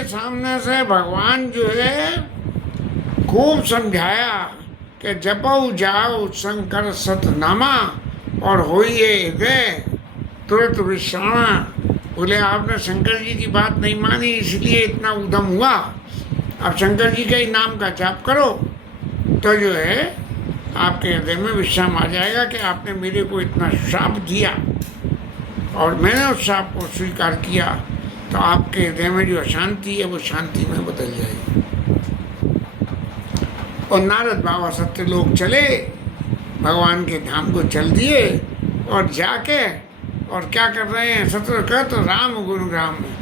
के सामने से भगवान जो है खूब समझाया कि जपऊ जाओ शंकर सतनामा और होइए हृदय तुरंत विश्रामा। बोले आपने शंकर जी की बात नहीं मानी इसलिए इतना उद्यम हुआ, अब शंकर जी के ही नाम का जाप करो तो जो है आपके हृदय में विश्राम आ जाएगा कि आपने मेरे को इतना श्राप दिया और मैंने उस श्राप को स्वीकार किया, तो आपके हृदय में जो अशांति है वो शांति में बदल जाएगी। और नारद बाबा सत्यलोक चले, भगवान के धाम को चल दिए और जाके और क्या कर रहे हैं, सत्र कर तो राम गुणग्राम में।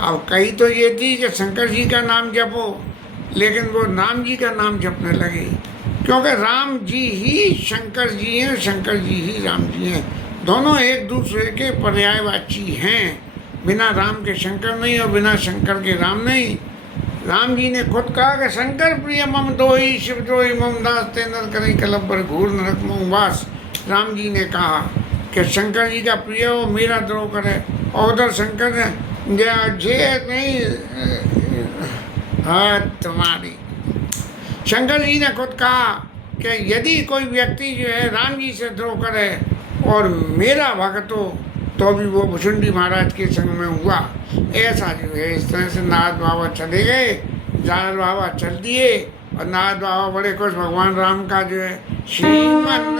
अब कही तो ये थी कि शंकर जी का नाम जपो, लेकिन वो राम जी का नाम जपने लगे, क्योंकि राम जी ही शंकर जी हैं, शंकर जी ही राम जी हैं, दोनों एक दूसरे के पर्यायवाची हैं। बिना राम के शंकर नहीं और बिना शंकर के राम नहीं। राम जी ने खुद कहा कि शंकर प्रिय मम दोही शिव द्रोही मम दास ते नर करी कलब पर घूर नरक मम वास। राम जी ने कहा कि शंकर जी का प्रिय हो मेरा द्रोह करे, और उधर शंकर ने जे नहीं तुम्हारी। शंकर जी ने खुद कहा कि यदि कोई व्यक्ति जो है राम जी से द्रोह करे और मेरा भक्त हो तो भी वो भुसुंडी महाराज के संग में हुआ। ऐसा जो है इस तरह से नारद बाबा चले गए, नारद बाबा चल दिए और नारद बाबा बड़े खुश, भगवान राम का जो है श्रीमन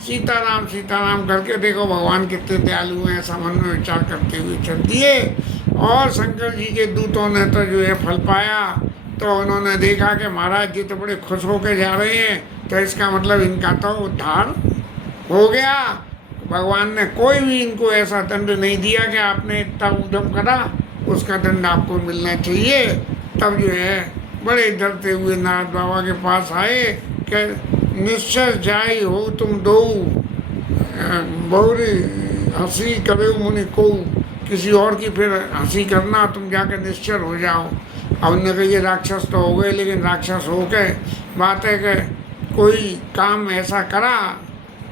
सीताराम सीताराम करके देखो भगवान कितने दयालु हैं, ऐसा मन में विचार करते हुए चल दिए। और शंकर जी के दूतों ने तो जो है फल पाया, तो उन्होंने देखा कि महाराज जी तो बड़े खुश होकर जा रहे हैं, तो इसका मतलब इनका तो उद्धार हो गया। भगवान ने कोई भी इनको ऐसा दंड नहीं दिया कि आपने इतना उद्यम करा, उसका दंड आपको मिलना चाहिए। तब जो है बड़े डरते हुए नारद बाबा के पास आए कि निश्चय जाई हो तुम दो बहुरी हंसी करे मुनि को, किसी और की फिर हंसी करना, तुम जाके निश्चर हो जाओ। अब उन्होंने कहा ये राक्षस तो हो गए, लेकिन राक्षस हो के बात है कि कोई काम ऐसा करा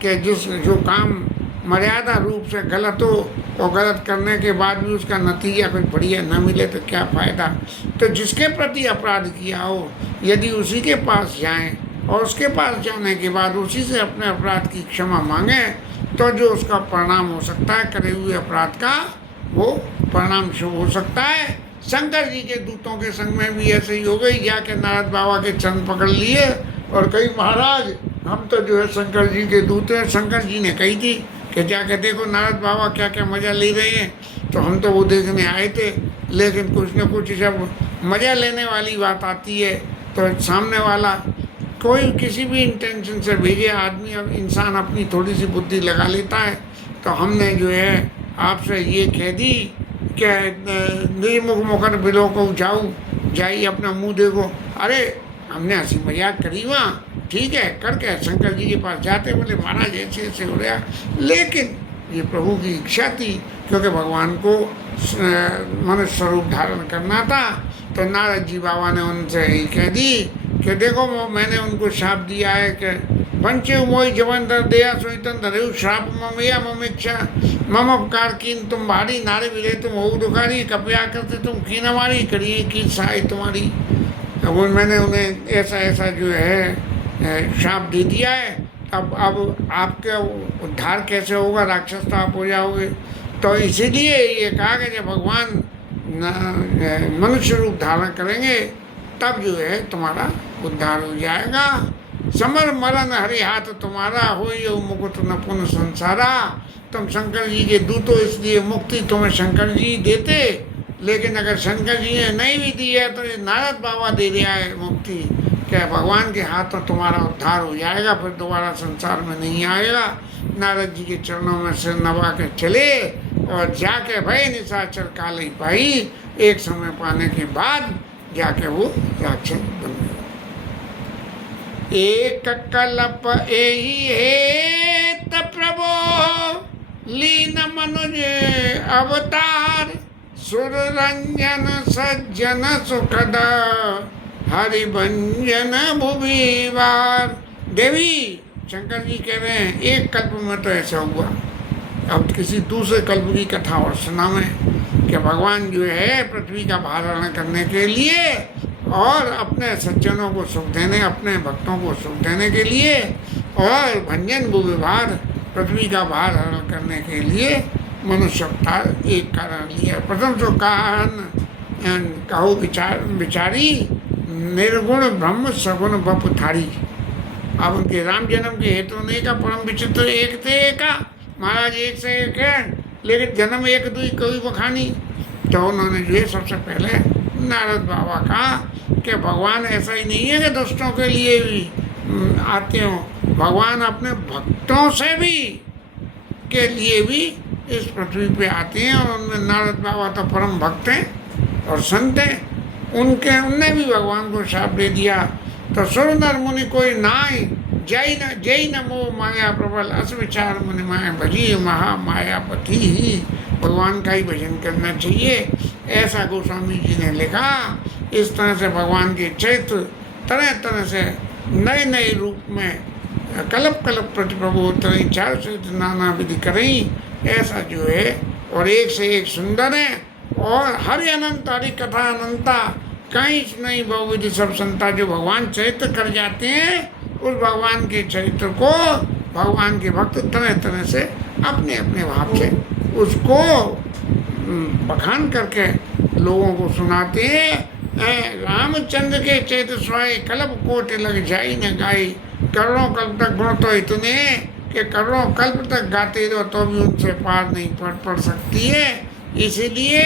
कि जो काम मर्यादा रूप से गलत हो और गलत करने के बाद भी उसका नतीजा कुछ बढ़िया न मिले तो क्या फ़ायदा। तो जिसके प्रति अपराध किया हो यदि उसी के पास जाएं और उसके पास जाने के बाद उसी से अपने अपराध की क्षमा मांगे तो जो उसका परिणाम हो सकता है करे हुए अपराध का, वो परिणाम शुभ हो सकता है। शंकर जी के दूतों के संग में भी ऐसे ही हो गई, जाके नारद बाबा के चरण पकड़ लिए और कही महाराज हम तो जो है शंकर जी के दूत हैं। शंकर जी ने कही थी कि जाके देखो नारद बाबा क्या क्या मज़ा ले रहे हैं, तो हम तो वो देखने आए थे, लेकिन कुछ न कुछ जब मज़ा लेने वाली बात आती है तो सामने वाला कोई किसी भी इंटेंशन से भेजे आदमी, अब इंसान अपनी थोड़ी सी बुद्धि लगा लेता है। तो हमने जो है आपसे ये कह दी कि निर्मुख मुखर बिलो को जाऊँ जाइए अपना मुंह देखो। अरे हमने हंसी मजाक करी वहाँ, ठीक है करके शंकर जी के पास जाते बोले महाराज ऐसे ऐसे हो रहा, लेकिन ये प्रभु की इच्छा थी क्योंकि भगवान को मनुष्य स्वरूप धारण करना था। तो नारद जी बाबा ने उनसे यही कह दी कि देखो मैंने उनको श्राप दिया है कि पंचे मोई जवन दर दया सोईतन धरे श्राप ममया मम इच्छा मम उपकार कीन तुम भारी नारे विले तुम हो दुखारी कपया करते तुम की हमारी करिए की सहाय तुम्हारी। अब मैंने उन्हें ऐसा ऐसा जो है श्राप दे दिया है, अब आपका उद्धार कैसे होगा, राक्षस तो आप हो जाओगे। तो इसीलिए ये कहा कि जब भगवान मनुष्य रूप धारण करेंगे तब जो है तुम्हारा उद्धार हो जाएगा। समर मरण हरि हाथ तुम्हारा हो ये मुकुट न पुण्य संसारा। तुम शंकर जी के दूतो इसलिए मुक्ति तुम्हें शंकर जी देते, लेकिन अगर शंकर जी ने नहीं भी दी है तो ये नारद बाबा दे दिया है मुक्ति, क्या भगवान के हाथों तुम्हारा उद्धार हो जाएगा, फिर दोबारा संसार में नहीं आएगा। नारद जी के चरणों में सिर नवा के चले और जाके भय निशाचर काली पाई, एक समय पाने के बाद जाके वो राक्षस बन गए। एक कल्प एही हेत चित्त प्रभो लीन मनुज अवतार, सुर रंजन सज्जन सुखद, हरिभंजन भुविवार। देवी, शंकर जी कह रहे हैं एक कल्प में तो ऐसा हुआ, अब किसी दूसरे कल्प की कथा और सुना मैं कि भगवान जो है पृथ्वी का भार हरण करने के लिए और अपने सज्जनों को सुख देने, अपने भक्तों को सुख देने के लिए और भंजन भूविभार, पृथ्वी का भार हरण करने के लिए मनुष्य अवतार एक कारण लिया। प्रथम तो कारण कहो विचारी, निर्गुण ब्रह्म सगुण बपुथारी। अब उनके राम जन्म के हेतु ने का परम विचित्र एक थे का महाराज, एक से एक है लेकिन जन्म एक दुई कोई बखानी। तो उन्होंने जो है सबसे पहले नारद बाबा कहा कि भगवान ऐसा ही नहीं है कि दुष्टों के लिए भी आते हो, भगवान अपने भक्तों से भी के लिए भी इस पृथ्वी पे आते हैं। और उनमें नारद बाबा तो परम भक्त हैं और संत हैं, उनने भी भगवान को शाप दे दिया। तो सुर नर मुनि कोई नाय, जय न मोह माया प्रबल, अस विचार मुनि माया भजी, महा मायापति ही। भगवान का ही भजन करना चाहिए, ऐसा गोस्वामी जी ने लिखा। इस तरह से भगवान के चरित्र तरह तरह से नए नए रूप में कल्प कल्प प्रतिप्रभु होते हैं, चार से नाना विधि करें, ऐसा जो है और एक से एक सुंदर है। और हरि अनंत, हरि कथा अनंता, कहीं नहीं बहुविधि सब संता। जो भगवान चरित्र कर जाते हैं उस भगवान के चरित्र को भगवान के भक्त तरह तरह से अपने अपने भाव से उसको बखान करके लोगों को सुनाते हैं। रामचंद्र के चरित्र सुनाए, कल्प कोट लग जाई न गाई, करोड़ों कल्प तक गुण तो इतने कि करोड़ों कल्प तक गाते रहो तो भी उनसे पार नहीं पड़ सकती है। इसीलिए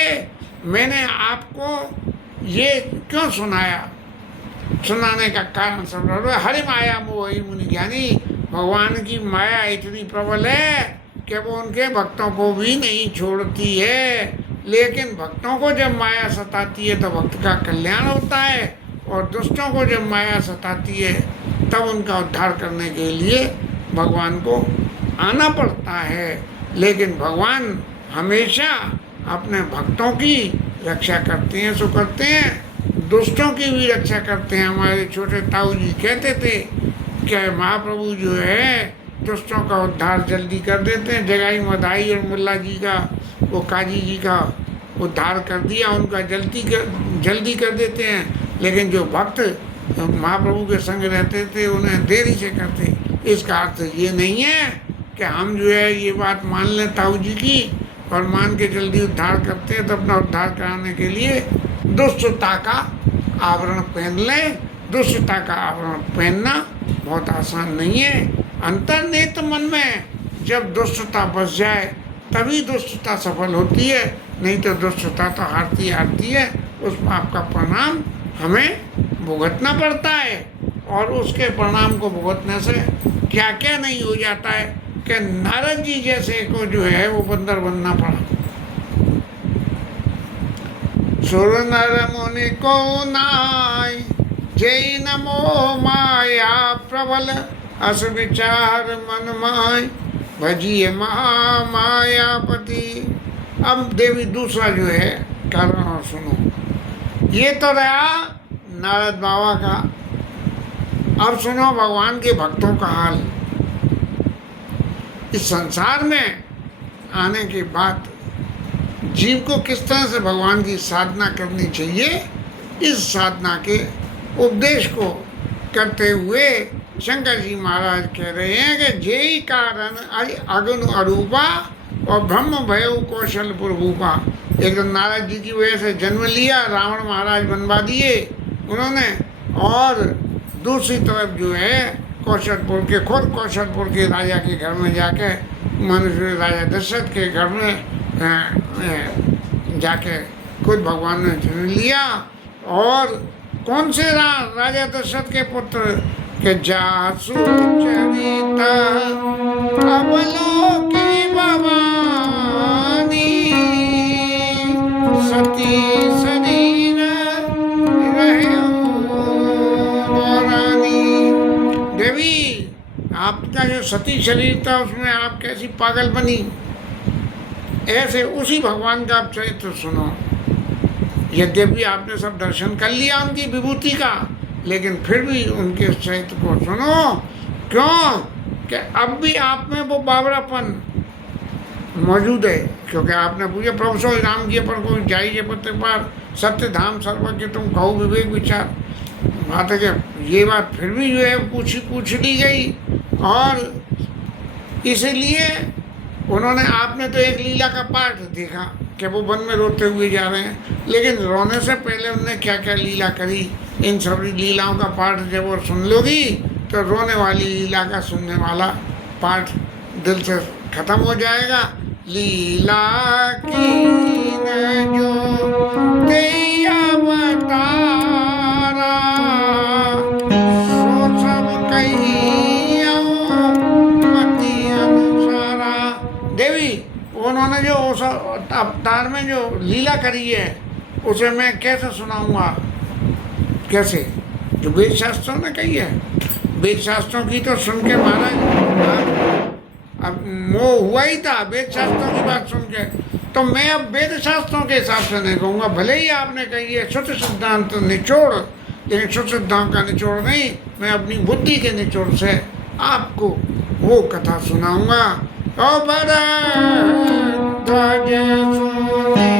मैंने आपको ये क्यों सुनाया, सुनाने का कारण समझ। हरि माया मोहि मुनि ज्ञानी, भगवान की माया इतनी प्रबल है कि वो उनके भक्तों को भी नहीं छोड़ती है। लेकिन भक्तों को जब माया सताती है तो भक्त का कल्याण होता है, और दुष्टों को जब माया सताती है तब उनका उद्धार करने के लिए भगवान को आना पड़ता है। लेकिन भगवान हमेशा अपने भक्तों की रक्षा करते हैं, सो करते हैं, दुष्टों की भी रक्षा करते हैं। हमारे छोटे ताऊ जी कहते थे कि महाप्रभु जो है दुष्टों का उद्धार जल्दी कर देते हैं। जगाई मदाई और मुल्ला जी का, वो काजी जी का उद्धार कर दिया, उनका जल्दी कर देते हैं। लेकिन जो भक्त महाप्रभु के संग रहते थे उन्हें देरी से करते। इसका अर्थ ये नहीं है कि हम जो है ये बात मान लें ताऊ जी की और मान के जल्दी उद्धार करते हैं, तो अपना उद्धार कराने के लिए दुष्टता का आवरण पहन लें। दुष्टता का आवरण पहनना बहुत आसान नहीं है। अंतर्निहित मन में जब दुष्टता बस जाए तभी दुष्टता सफल होती है, नहीं तो दुष्टता तो हारती है। उस पाप का परिणाम हमें भुगतना पड़ता है, और उसके परिणाम को भुगतने से क्या क्या नहीं हो जाता है कि नारद जी जैसे को जो है वो बंदर बनना पड़ा। सुर नर मुनि को नाय, जय नमो माया प्रबल, अस विचार मन माय भजिए महामायापति। अब देवी दूसरा जो है कारण सुनो। ये तो रहा नारद बाबा का। अब सुनो भगवान के भक्तों का हाल। इस संसार में आने के बाद जीव को किस तरह से भगवान की साधना करनी चाहिए, इस साधना के उपदेश को करते हुए शंकर जी महाराज कह रहे हैं कि जय कारण अगुण अरूपा और ब्रह्म भय कौशलपुर भूपा। एक तो नारद जी की वजह से जन्म लिया, रावण महाराज बनवा दिए उन्होंने, और दूसरी तरफ जो है कौशलपुर के राजा के घर में जाके, मनुष्य राजा दशरथ के घर में जाके खुद भगवान ने जन्म लिया। और कौन से राजा दशरथ के पुत्र के जासु चरिता अवलोकी भवानी, सती शरीर रहे रानी। देवी, आप आपका जो सती शरीर था उसमें आप कैसी पागल बनी, ऐसे उसी भगवान का आप चरित्र सुनो। यद्यपि आपने सब दर्शन कर लिया उनकी विभूति का, लेकिन फिर भी उनके चरित्र को सुनो। क्यों कि अब भी आप में वो बावरापन मौजूद है, क्योंकि आपने पूछा प्रभु सो राम जी पर कोई जाई जे पते पार, सत्य धाम सर्वज्ञ तुम कहो विवेक विचार। बात है कि ये बात फिर भी जो है पूछ ली गई, और इसीलिए उन्होंने, आपने तो एक लीला का पाठ देखा कि वो वन में रोते हुए जा रहे हैं, लेकिन रोने से पहले उन्होंने क्या क्या लीला करी, इन सभी लीलाओं का पाठ जब वो सुन लोगी तो रोने वाली लीला का सुनने वाला पाठ दिल से खत्म हो जाएगा। लीला की न जो ते अवतारा, सो सब कहियो मति अनुसारा। देवी, उन्होंने जो उस अवतार में जो लीला करी है उसे मैं कैसे सुनाऊंगा, कैसे? जो वेद शास्त्रों ने कही है, वेद शास्त्रों की तो सुन के महाराज अब मोह हुआ ही था वेद शास्त्रों की बात सुन के, तो मैं अब वेद शास्त्रों के हिसाब से नहीं कहूँगा। भले ही आपने कही है शुद्ध सिद्धांत निचोड़, लेकिन शुद्ध सिद्धांत का निचोड़ नहीं, मैं अपनी बुद्धि के निचोड़ से आपको वो कथा सुनाऊंगा। ओ बड़ा ध्वज सुने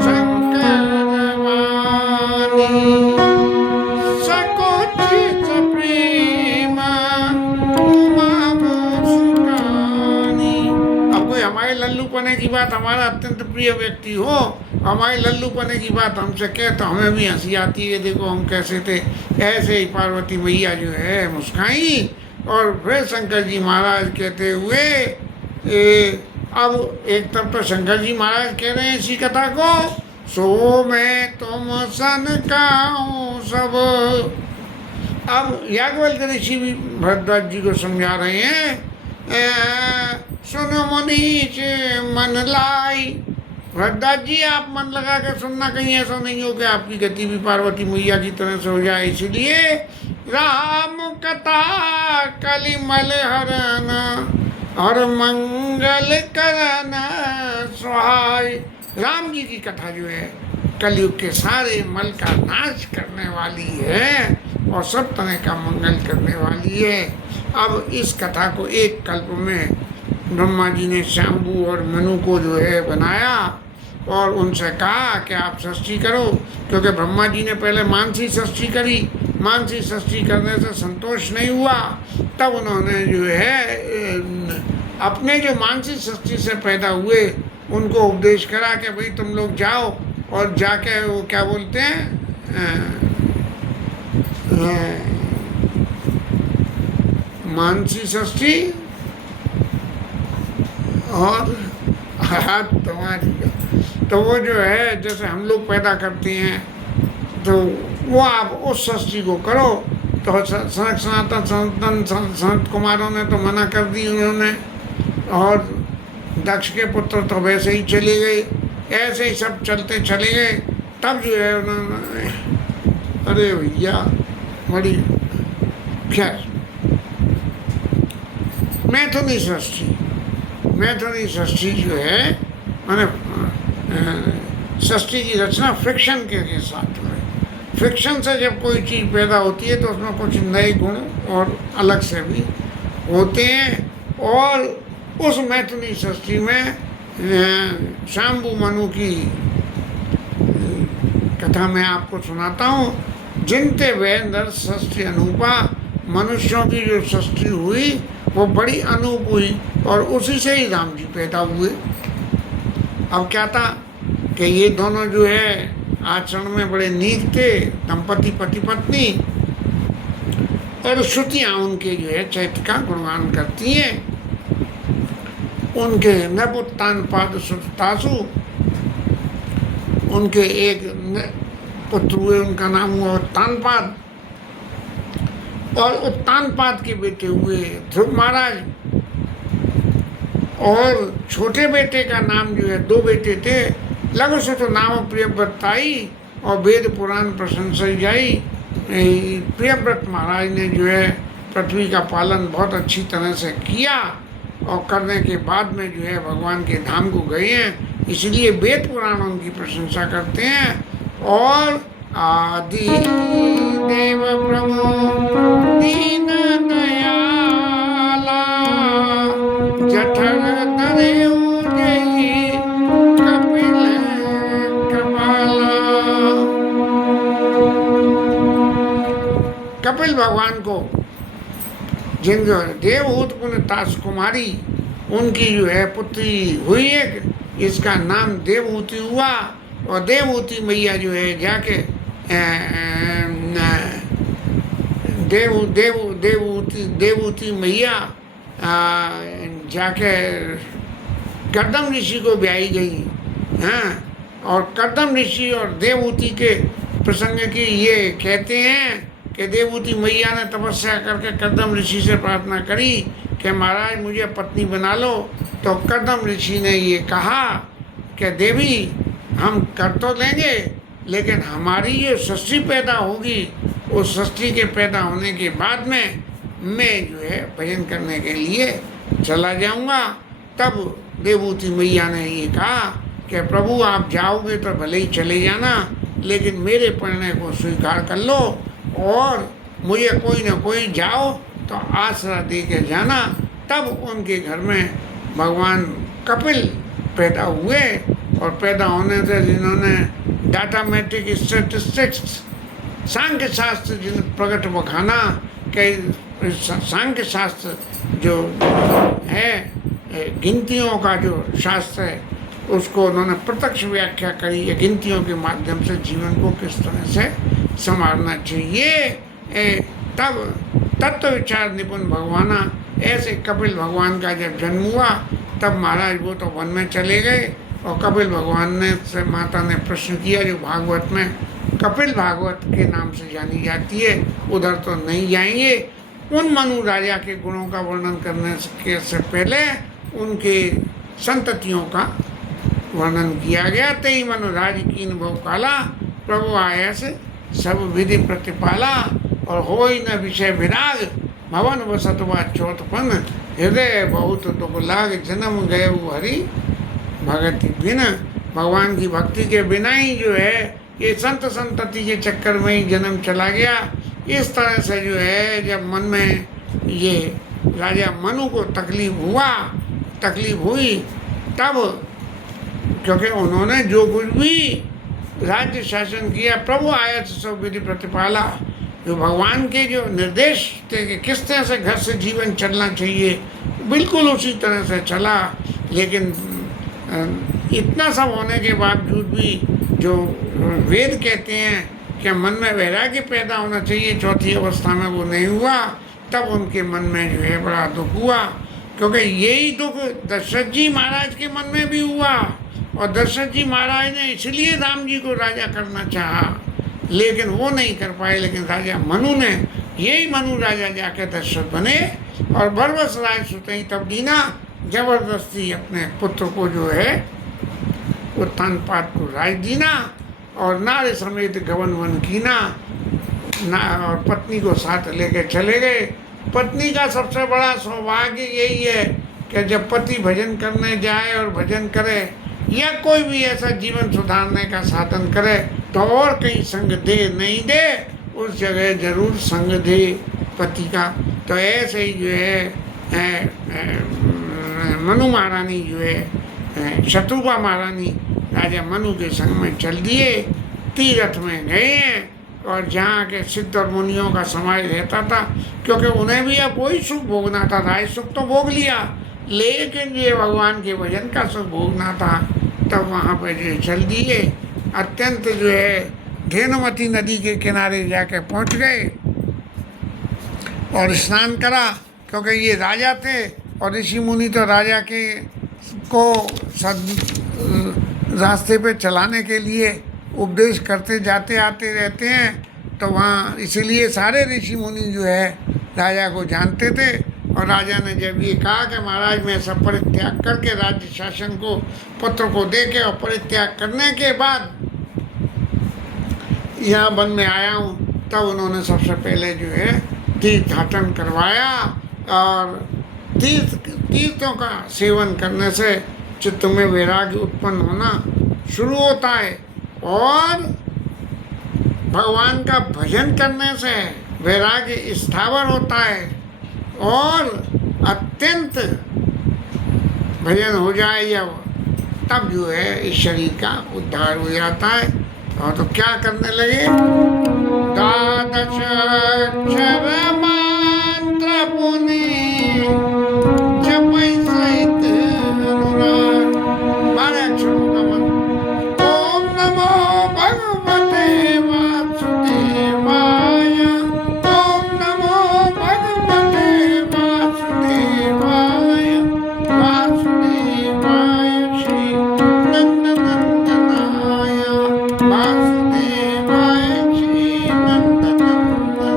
शंकर वाणी, सकुचित प्रेम उमा मुस्कानी। अब कोई हमारे लल्लू पने की बात, हमारा अत्यंत प्रिय व्यक्ति हो, हमारे लल्लू पने की बात हमसे कहे तो हमें भी हंसी आती है, देखो हम कैसे थे। ऐसे ही पार्वती मैया जो है मुस्काई, और फिर शंकर जी महाराज कहते हुए अब एक तरफ तो शंकर जी महाराज कह रहे हैं इसी कथा को, सो मैं तुम सन का हूँ सब। अब याज्ञवल्क्य ऋषि भी भरद्वाज जी को समझा रहे हैं, सुनो मुनीच मन लाई। भरद्वाज जी आप मन लगा के सुनना, कहीं ऐसा नहीं हो कि आपकी गति भी पार्वती मैया की तरह से हो जाए। इसलिए राम कथा कलिमल हरन और मंगल करन सहाय। राम जी की कथा जो है कलयुग के सारे मल का नाश करने वाली है और सब तरह का मंगल करने वाली है। अब इस कथा को एक कल्प में ब्रह्मा जी ने शाम्बू और मनु को जो है बनाया और उनसे कहा कि आप षष्ठी करो, क्योंकि ब्रह्मा जी ने पहले मानसी षष्ठी करी, मानसी षष्ठी करने से संतोष नहीं हुआ, तब उन्होंने जो है अपने जो मानसी षष्ठी से पैदा हुए उनको उपदेश करा कि भाई तुम लोग जाओ और जाके वो क्या बोलते हैं मानसी षष्ठी और हाथ तुम्हारी, तो वो जो है जैसे हम लोग पैदा करते हैं तो वो आप उस षष्ठी को करो। तो सनत कुमारों ने तो मना कर दी उन्होंने, और दक्ष के पुत्र तो वैसे ही चले गए, ऐसे ही सब चलते चले गए। तब जो है उन्होंने, अरे भैया बड़ी खैर मैथुनी षष्ठी जो है मैंने षष्ठी की रचना फ्रिक्शन के साथ में, फ्रिक्शन से जब कोई चीज़ पैदा होती है तो उसमें कुछ नए गुण और अलग से भी होते हैं। और उस मैथुनी षष्ठी में शाम्बू मनु की कथा मैं आपको सुनाता हूँ। जिनते वे नर षष्ठी अनूपा, मनुष्यों की जो षष्ठी हुई वो बड़ी अनूप हुई और उसी से ही राम जी पैदा हुए। अब क्या था कि ये दोनों जो है आचरण में बड़े नीक थे, दंपति पति पत्नी, और श्रुतियाँ उनके जो है चैत्र का गुणगान करती हैं। उनके नभ उत्तान पाद सुतासु, उनके एक पुत्र हुए, उनका नाम हुआ उत्तानपाद, और उत्तानपाद के बेटे हुए ध्रुव महाराज, और छोटे बेटे का नाम जो है, दो बेटे थे, लघु सुत नाम प्रियव्रताई और वेद पुराण प्रशंसई जाई। प्रियव्रत महाराज ने जो है पृथ्वी का पालन बहुत अच्छी तरह से किया और करने के बाद में जो है भगवान के धाम को गए हैं। इसलिए वेद पुराण उनकी प्रशंसा करते हैं। और आदि देव प्रभु दीन दयाला जठर दरेऊ जय कपिल कृपाला। कपिल भगवान को जिन जो देवहूत पुण्यताश कुमारी उनकी जो है पुत्री हुई है, इसका नाम देवहूति हुआ। और देवहूति मैया जो है जाके देवहूति मैया जाके कर्दम ऋषि को ब्याही गई हैं। और कर्दम ऋषि और देवहूति के प्रसंग की ये कहते हैं कि देवहूति मैया ने तपस्या करके कर्दम ऋषि से प्रार्थना करी कि महाराज मुझे पत्नी बना लो। तो कर्दम ऋषि ने ये कहा कि देवी हम कर तो लेंगे, लेकिन हमारी ये षष्ठी पैदा होगी, उस षष्ठी के पैदा होने के बाद में मैं जो है भजन करने के लिए चला जाऊंगा। तब देवहूति मैया ने ये कहा कि प्रभु आप जाओगे तो भले ही चले जाना, लेकिन मेरे पढ़ने को स्वीकार कर लो और मुझे कोई ना कोई जाओ तो आसरा दे के जाना। तब उनके घर में भगवान कपिल पैदा हुए और पैदा होने से जिन्होंने डाटा मैट्रिक स्टैटिस्टिक्स सांख्य शास्त्र जिन प्रकट बखाना के सांख्य शास्त्र जो है गिनतियों का जो शास्त्र है उसको उन्होंने प्रत्यक्ष व्याख्या करी है। गिनतियों के माध्यम से जीवन को किस तरह से संवारना चाहिए। तब तत्व विचार निपुण भगवाना ऐसे कपिल भगवान का जब जन्म हुआ तब महाराज वो तो वन में चले गए। और कपिल भगवान ने से माता ने प्रश्न किया, जो भागवत में कपिल भागवत के नाम से जानी जाती है, उधर तो नहीं जाएंगे। उन मनु राजा के गुणों का वर्णन करने से पहले उनके संततियों का वर्णन किया गया। तेई मनुराज कीन बहु काला प्रभु आयस सब विधि प्रतिपाला। और होई न विषय विराग भवन वसतवा चौथपन हृदय बहुत दुख लाग जन्म गए हरि भगति बिना। भगवान की भक्ति के बिना ही जो है ये संत संतति के चक्कर में ही जन्म चला गया। इस तरह से जो है जब मन में ये राजा मनु को तकलीफ हुई तब, क्योंकि उन्होंने जो कुछ भी राज्य शासन किया प्रभु आया सब विधि प्रतिपाला, जो भगवान के जो निर्देश थे कि किस तरह से घर से जीवन चलना चाहिए बिल्कुल उसी तरह से चला। लेकिन इतना सब होने के बावजूद भी जो वेद कहते हैं कि मन में वैराग्य पैदा होना चाहिए, चौथी अवस्था में वो नहीं हुआ। तब उनके मन में जो है बड़ा दुख हुआ, क्योंकि यही दुख दशरथ जी महाराज के मन में भी हुआ। और दशरथ जी महाराज ने इसलिए राम जी को राजा करना चाहा, लेकिन वो नहीं कर पाए। लेकिन राजा मनु ने, यही मनु राजा जाके दशरथ बने और भरवस राय सुतई तब दीना, जबरदस्ती अपने पुत्र को जो है उत्तानपाद को राज दीना और नारे समेत गवन वन कीना ना, और पत्नी को साथ लेके चले गए। पत्नी का सबसे बड़ा सौभाग्य यही है कि जब पति भजन करने जाए और भजन करे या कोई भी ऐसा जीवन सुधारने का साधन करे तो और कहीं संग दे नहीं दे, उस जगह जरूर संग दे पति का। तो ऐसे ही जो है मनु महारानी जो है शत्रुपा महारानी राजा मनु के संग में चल दिए, तीर्थ में गए हैं। और जहाँ के सिद्ध और मुनियों का समाज रहता था, क्योंकि उन्हें भी अब वही सुख भोगना था। राज सुख तो भोग लिया, लेकिन ये भगवान के भजन का सुख भोगना था। तब वहाँ पर जो चल दिए, अत्यंत जो है धेनुमती नदी के किनारे जाके पहुँच गए और स्नान करा, क्योंकि ये राजा थे और ऋषि मुनि तो राजा के को रास्ते पे चलाने के लिए उपदेश करते जाते आते रहते हैं। तो वहाँ इसीलिए सारे ऋषि मुनि जो है राजा को जानते थे। और राजा ने जब ये कहा कि महाराज मैं सब परित्याग करके राज्य शासन को पुत्र को दे के और परित्याग करने के बाद यहाँ वन में आया हूँ, तब उन्होंने सबसे पहले जो है तीर्थाटन करवाया और तीर्थों का सेवन करने से चित्त में वैराग्य उत्पन्न होना शुरू होता है और भगवान का भजन करने से वैराग्य स्थावर होता है और अत्यंत भजन हो जाए जब तब जो है इस शरीर का उद्धार हो जाता है। और तो क्या करने लगे, द्वादश अक्षर मंत्र पुनि जपै सहित अनुराग, 12 अक्षरों का मंत्र, ओम नमो भगवते वासुदेवाय, ओम नमो भगवते वासुदेवाय, वासुदेवाय श्री नंदनंदनाय, वासुदेवाय श्री नंदनंदनाय।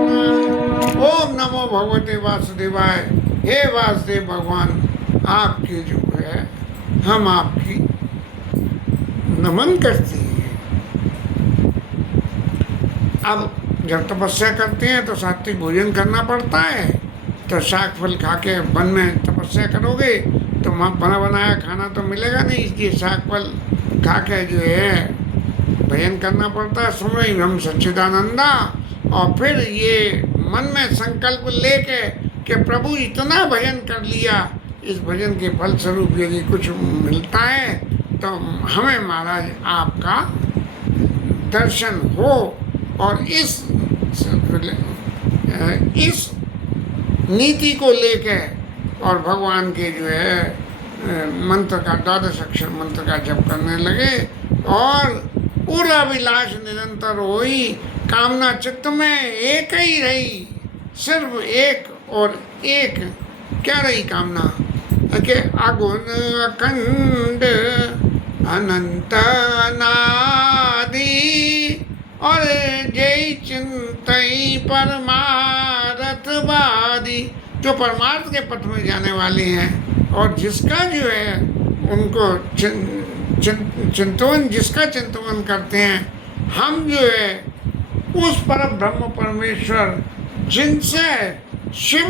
ओम नमो भगवते वासुदेवाय। हे वासुदेव भगवान, आपकी जो है हम आपकी नमन करते हैं। अब जब तपस्या करते हैं तो सात्विक भोजन करना पड़ता है, तो शाक फल खा के वन में तपस्या करोगे तो वहाँ बना बनाया खाना तो मिलेगा नहीं, इसलिए शाक फल खा के जो है भजन करना पड़ता है, सुमरहि हम सच्चिदानंदा। और फिर ये मन में संकल्प लेके कि प्रभु इतना भजन कर लिया, इस भजन के फलस्वरूप यदि कुछ मिलता है तो हमें महाराज आपका दर्शन हो। और इस नीति को लेके और भगवान के जो है मंत्र का 12 अक्षर मंत्र का जप करने लगे और पूरा विलास निरंतर होई, कामना चित्त में एक ही रही, सिर्फ एक और एक। क्या रही कामना कि अगुण अखंड अनंत अनादि और जय चिंतई परमार्थ वादी, जो परमार्थ के पथ में जाने वाले हैं और जिसका जो है उनको चिंतवन, जिसका चिंतवन करते हैं, हम जो है उस पर ब्रह्म परमेश्वर जिनसे शिव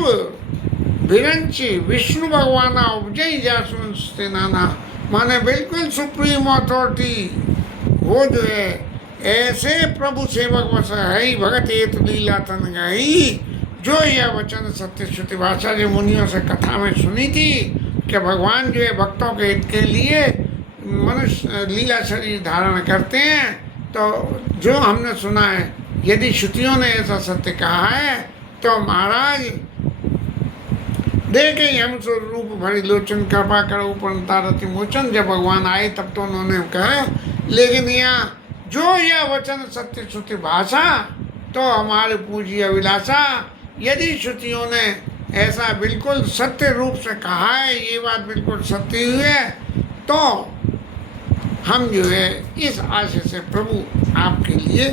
विरंची विष्णु भगवाना उपजय जासुन नाना, माने बिल्कुल सुप्रीम अथॉरिटी वो जो है ऐसे प्रभु सेवक वस है भगत ये तो लीला तन गई, जो यह वचन सत्य श्रुति भाषा जो मुनियों से कथा में सुनी थी कि भगवान जो है भक्तों के हित के लिए मनुष्य लीला शरीर धारण करते हैं। तो जो हमने सुना है, यदि श्रुतियों ने ऐसा सत्य कहा है तो महाराज देखे हम स्वरूप भरी लोचन कृपा करो पंतारति मोचन, जब भगवान आए तब तो उन्होंने कहा, लेकिन यहाँ जो यह वचन सत्य श्रुति भाषा तो हमारे पूज्य अभिलाषा, यदि श्रुतियों ने ऐसा बिल्कुल सत्य रूप से कहा है, ये बात बिल्कुल सत्य हुई है, तो हम जो है इस आशय से प्रभु आपके लिए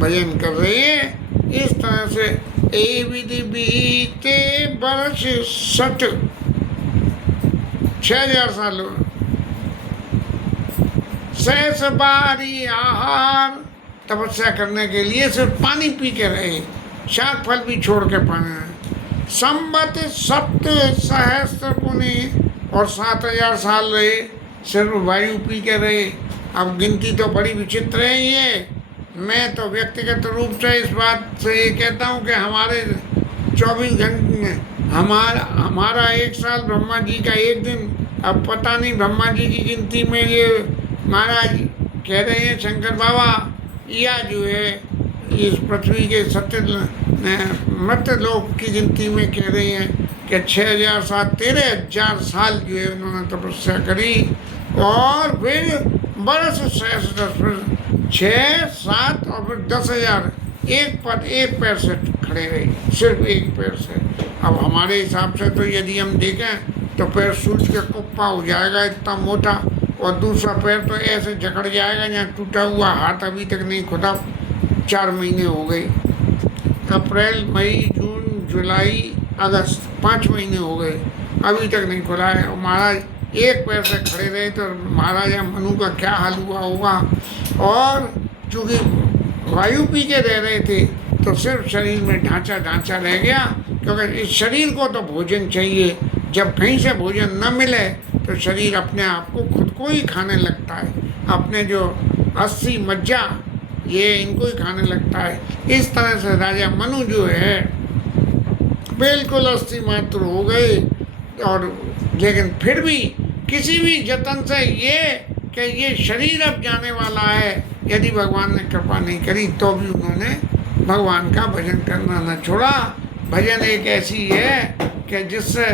भजन कर रहे हैं। इस तरह से ए विधि बीते वर्ष 6000 सालों शेष बारी आहार तपस्या करने के लिए सिर्फ पानी पी के रहे, शाक फल भी छोड़ के पाए। संवत 7 सहस्त्र पुनि और 7000 साल रहे, सिर्फ वायु पी के रहे। अब गिनती तो बड़ी विचित्र है ये। मैं तो व्यक्तिगत रूप से इस बात से ये कहता हूँ कि हमारे 24 घंटे में हमारा 1 साल ब्रह्मा जी का 1 दिन। अब पता नहीं ब्रह्मा जी की गिनती में ये महाराज कह रहे हैं शंकर बाबा, या जो है इस पृथ्वी के मृत लोक की गिनती में कह रहे हैं कि 13,000 साल जो है उन्होंने तपस्या करी। और फिर बरस 6, 7 और फिर 10,000 एक पैर से खड़े रहे, सिर्फ एक पैर से। अब हमारे हिसाब से तो यदि हम देखें तो पैर सूज के कुप्पा हो जाएगा इतना मोटा, और दूसरा पैर तो ऐसे जकड़ जाएगा जहाँ टूटा हुआ हाथ अभी तक नहीं खुदा। 4 महीने हो गए, अप्रैल मई जून जुलाई अगस्त 5 महीने हो गए, अभी तक नहीं खुला है। और महाराज एक पैर से खड़े रहे तो महाराजा मनु का क्या हाल हुआ होगा। और चूँकि वायु पी के रह रहे थे तो सिर्फ शरीर में ढांचा ढांचा रह गया, क्योंकि इस शरीर को तो भोजन चाहिए। जब कहीं से भोजन न मिले तो शरीर अपने आप को खुद को ही खाने लगता है, अपने जो अस्थि मज्जा ये इनको ही खाने लगता है। इस तरह से राजा मनु जो है बिल्कुल अस्थि मात्र हो गए, और लेकिन फिर भी किसी भी जतन से ये शरीर अब जाने वाला है, यदि भगवान ने कृपा नहीं करी तो भी उन्होंने भगवान का भजन करना न छोड़ा। भजन एक ऐसी है कि जिससे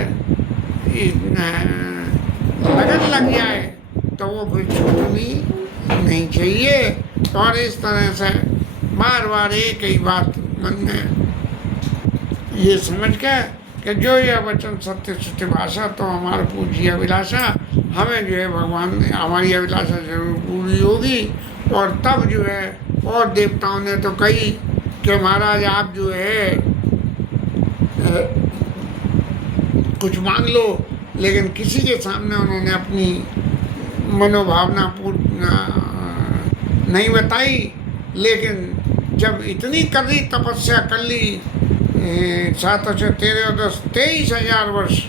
लगन लग जाए तो वो फिर छोड़नी नहीं चाहिए। और इस तरह से बार बार एक ही बात मन में ये समझ के कि जो यह वचन सत्य सत्य भाषा तो हमारा पूज्य अभिलाषा, हमें जो है भगवान हमारी अभिलाषा जरूर पूरी होगी। और तब जो है और देवताओं ने तो कही कि महाराज आप जो है कुछ मांग लो, लेकिन किसी के सामने उन्होंने अपनी मनोभावना नहीं बताई। लेकिन जब इतनी कड़ी तपस्या कर ली 7 से 13 10 23,000 वर्ष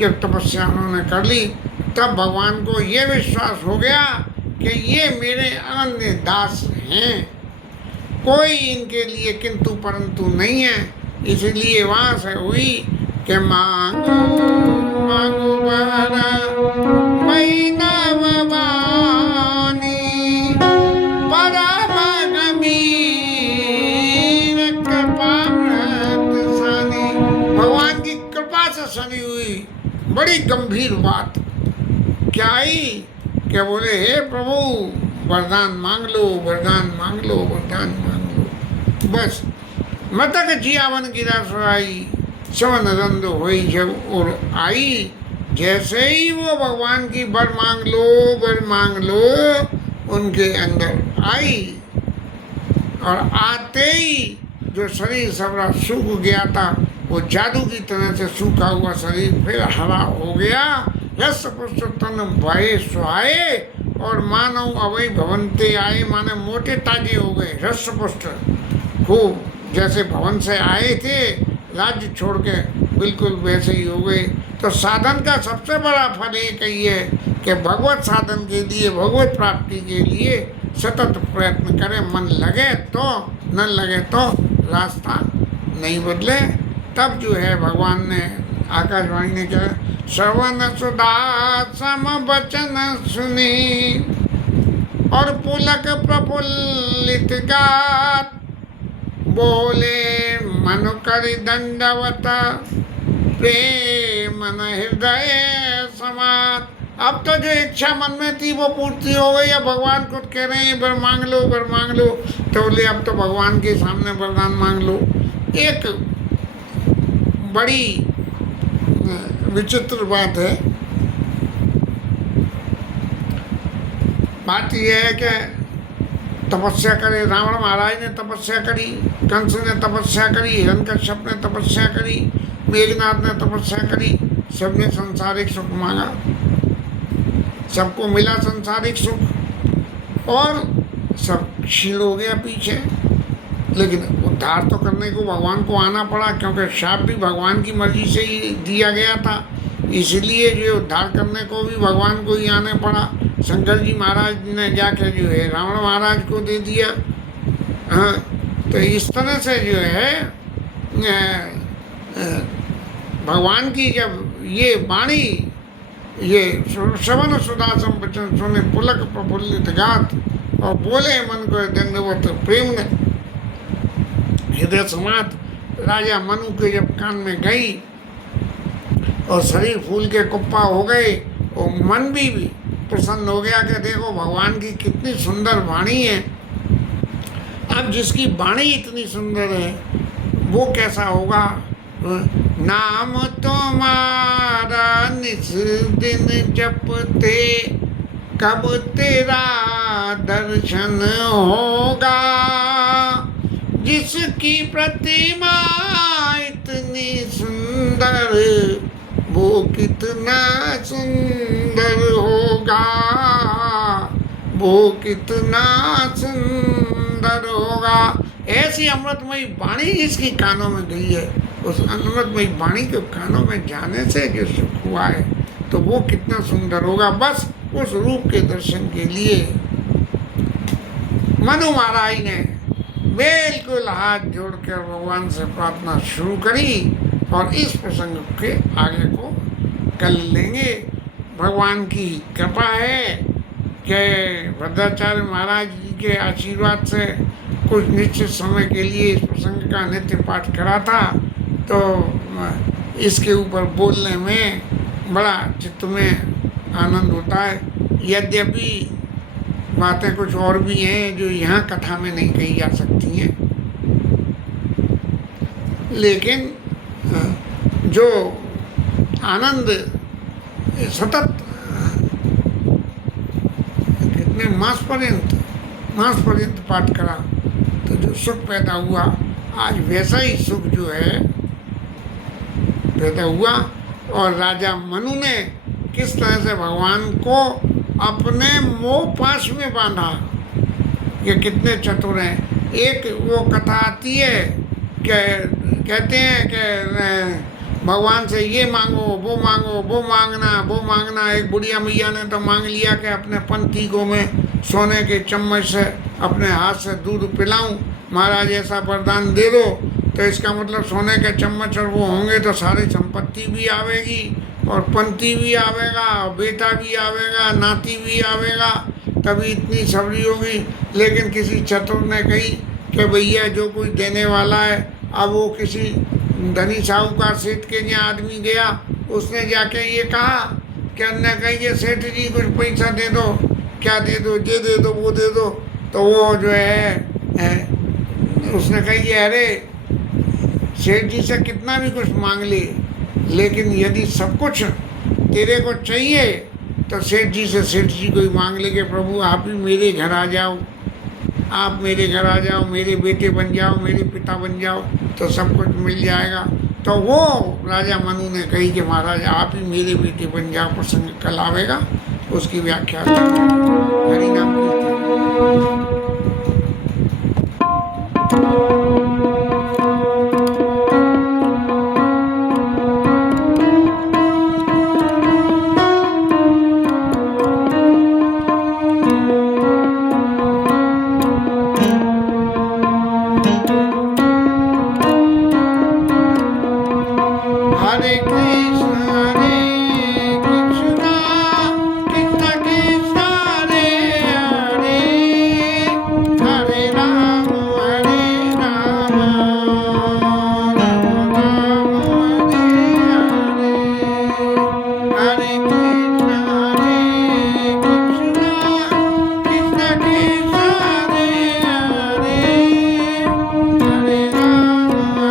जब तपस्या उन्होंने कर ली, तब भगवान को ये विश्वास हो गया कि ये मेरे अनन्य दास हैं, कोई इनके लिए किंतु परंतु नहीं है। इसलिए वहाँ से हुई कि मांगो मांगो बरा मैना भवानी परागमी कृपा सानी। भगवान की कृपा से सनी हुई बड़ी गंभीर बात क्या आई कि बोले हे प्रभु वरदान मांग लो, वरदान मांग लो, वरदान मांग लो। बस मतक जियावन गिरा सुराई सवन रंद हुई जब और आई। जैसे ही वो भगवान की वर मांग लो, वर मांग लो, उनके अंदर आई, और आते ही जो शरीर सबरा सूख गया था वो जादू की तरह से सूखा हुआ शरीर फिर हरा हो गया। यश पुष्ट तन भय सुहाए और मानव अवय भवनते आए, माने मोटे ताजे हो गए, रस पुष्ट खूब जैसे भवन से आए थे राज्य छोड़ के बिल्कुल वैसे ही हो गए। तो साधन का सबसे बड़ा फल एक ही है कि भगवत साधन के लिए, भगवत प्राप्ति के लिए सतत प्रयत्न करें। मन लगे तो, न लगे तो रास्ता नहीं बदले। तब जो है भगवान ने आकाशवाणी ने क्या श्रवण सुधा सम वचन सुनी और पुलक प्रफुल्लित गात बोले मनु करि दंडवत प्रेम न हृदय समात। अब तो जो इच्छा मन में थी वो पूर्ति हो गई। अब भगवान खुद कह रहे हैं वर मांग लो, वर मांग लो, तो बोले अब तो भगवान के सामने वरदान मांग लो। एक बड़ी विचित्र बात है। बात यह है कि तपस्या करे, रावण महाराज ने तपस्या करी, कंस ने तपस्या करी, हिरण्यकश्यप ने तपस्या करी, मेघनाथ ने तपस्या करी, सबने संसारिक सुख मांगा, सबको मिला संसारिक सुख और सब क्षीण हो गया पीछे। लेकिन उद्धार तो करने को भगवान को आना पड़ा, क्योंकि शाप भी भगवान की मर्जी से ही दिया गया था। इसलिए जो उद्धार करने को भी भगवान को ही आने पड़ा। शंकर जी महाराज ने जाके जो है रावण महाराज को दे दिया। हाँ, तो इस तरह से जो है भगवान की जब ये वाणी, ये श्रवण सुदासम वचन सुने पुलक प्रफुल्लित गात और बोले मन को दंडवत प्रेम ने हृदय समात, राजा मनु के जब कान में गई और शरीर फूल के कुप्पा हो गए और मन भी प्रसन्न हो गया कि देखो भगवान की कितनी सुंदर वाणी है। अब जिसकी वाणी इतनी सुंदर है वो कैसा होगा। नाम तुम्हारा निस दिन जपते कब तेरा दर्शन होगा। जिसकी प्रतिमा इतनी सुंदर वो कितना सुंदर होगा, वो कितना सुंदर होगा। ऐसी अमृतमयी वाणी जिसकी कानों में गई है, उस अमृतमयी वाणी के कानों में जाने से जो सुख हुआ है तो वो कितना सुंदर होगा। बस उस रूप के दर्शन के लिए मनु महाराज ने बिल्कुल हाथ जोड़कर भगवान से प्रार्थना शुरू करी और इस प्रसंग के आगे को कर लेंगे। भगवान की कृपा है कि भद्राचार्य महाराज जी के आशीर्वाद से कुछ निश्चित समय के लिए इस प्रसंग का नित्य पाठ करा था, तो इसके ऊपर बोलने में बड़ा चित्त में आनंद होता है। यद्यपि बातें कुछ और भी हैं जो यहाँ कथा में नहीं कही जा सकती हैं, लेकिन जो आनंद सतत कितने मास पर्यंत पाठ करा तो जो सुख पैदा हुआ, आज वैसा ही सुख जो है पैदा हुआ। और राजा मनु ने किस तरह से भगवान को अपने मोह पाश में बांधा, ये कितने चतुर हैं। एक वो कथा आती है कि कहते हैं कि भगवान से ये मांगो, वो मांगो, वो मांगना। एक बुढ़िया मैया ने तो मांग लिया कि अपने पंथी को मैं सोने के चम्मच से अपने हाथ से दूध पिलाऊं, महाराज ऐसा वरदान दे दो। तो इसका मतलब सोने के चम्मच और वो होंगे तो सारी संपत्ति भी आवेगी और पंथी भी आवेगा, बेटा भी आवेगा, नाती भी आवेगा, तभी इतनी सबरी होगी। लेकिन किसी चतुर ने कही कि भैया जो कुछ देने वाला है, अब वो किसी धनी साहूकार सेठ के यहाँ आदमी गया, उसने जाके ये कहा कि अन्य कहिए सेठ जी कुछ पैसा दे दो, क्या दे दो, ये दे दो, वो दे दो। तो वो जो है उसने कही अरे सेठ जी से कितना भी कुछ मांग ले, लेकिन यदि सब कुछ तेरे को चाहिए तो सेठ जी को ही मांग ले कि प्रभु आप ही मेरे घर आ जाओ, आप मेरे घर आ जाओ, मेरे बेटे बन जाओ, मेरे पिता बन जाओ, तो सब कुछ मिल जाएगा। तो वो राजा मनु ने कही कि महाराज आप ही मेरे बेटे बन जाओ। प्रसंग कल आवेगा, उसकी व्याख्या हरि नाम कीर्तन। Hare Krishna, Krishna Krishna, Hare Hare, Hare Rama, Hare Rama, Rama Rama, Hare Hare, Hare Krishna, Krishna Krishna, Hare Hare, Hare Rama,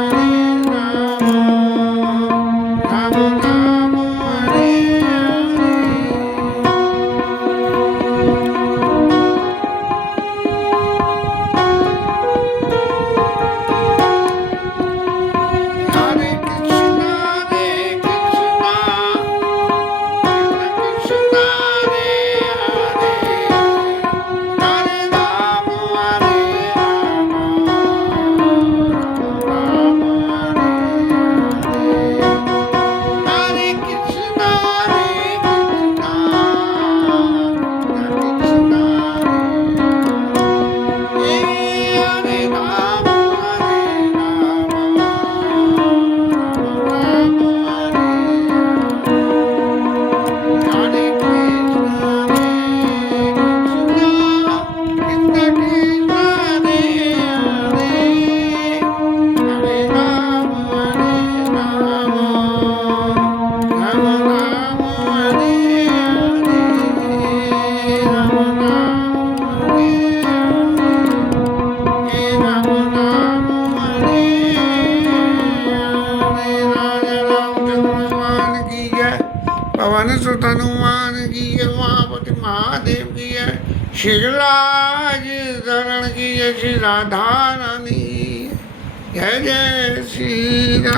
Hare Rama, पवन सुत हनुमान की जय, उमापति महादेव की जय, शिवराज धरण की जय, श्री राधा रानी जय जय श्री राम।